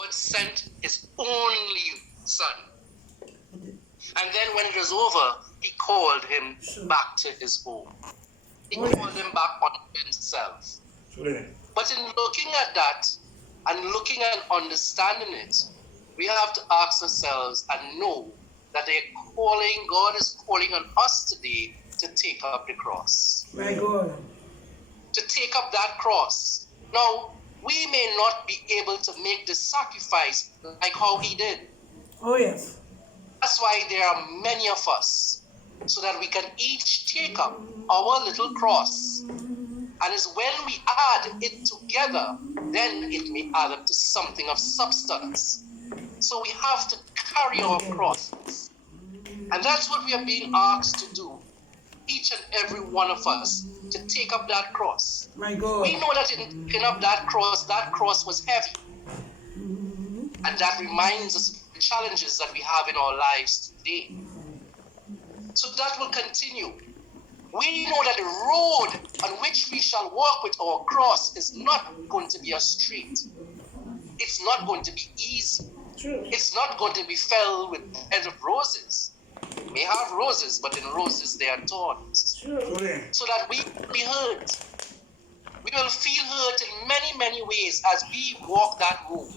God sent his only son. And then when it was over, he called him back to his home. He called him back unto himself. But in looking at that and looking and understanding it, we have to ask ourselves and know that God is calling on us today to take up the cross. My God. To take up that cross. Now, we may not be able to make the sacrifice like how he did. Oh, yes. That's why there are many of us, so that we can each take up our little cross. And it's when we add it together, then it may add up to something of substance. So we have to carry our crosses. And that's what we are being asked to do, each and every one of us, to take up that cross. My God. We know that in taking up that cross was heavy. And that reminds us of the challenges that we have in our lives today. So that will continue. We know that the road on which we shall walk with our cross is not going to be a straight. It's not going to be easy. True. It's not going to be filled with beds of roses. It may have roses, but in roses there are thorns. True. So that we will be hurt. We will feel hurt in many, many ways as we walk that road,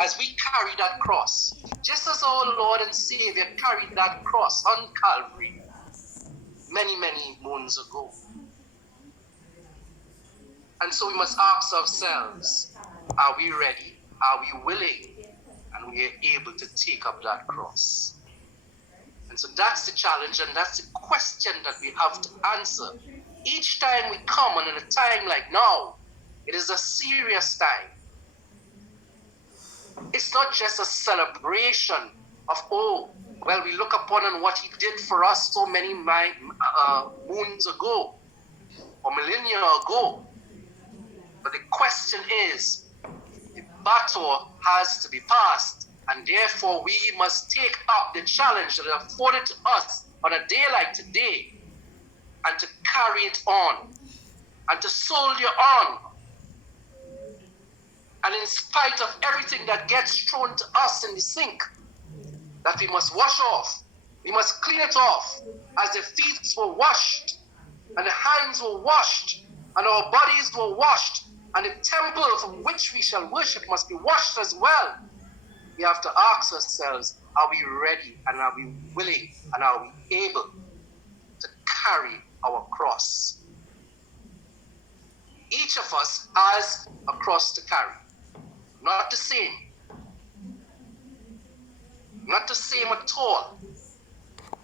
as we carry that cross. Just as our Lord and Savior carried that cross on Calvary many, many moons ago. And so we must ask ourselves, are we ready? Are we willing? And we are able to take up that cross. And so that's the challenge, and that's the question that we have to answer. Each time we come, and at a time like now, it is a serious time. It's not just a celebration of, oh, well, we look upon on what he did for us so many moons ago, or millennia ago. But the question is, the battle has to be passed, and therefore we must take up the challenge that is afforded to us on a day like today, and to carry it on, and to soldier on. And in spite of everything that gets thrown to us in the sink, that we must wash off, we must clean it off, as the feet were washed, and the hands were washed, and our bodies were washed, and the temple from which we shall worship must be washed as well. We have to ask ourselves, are we ready, and are we willing, and are we able to carry our cross? Each of us has a cross to carry. Not the same. Not the same at all.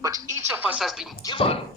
But each of us has been given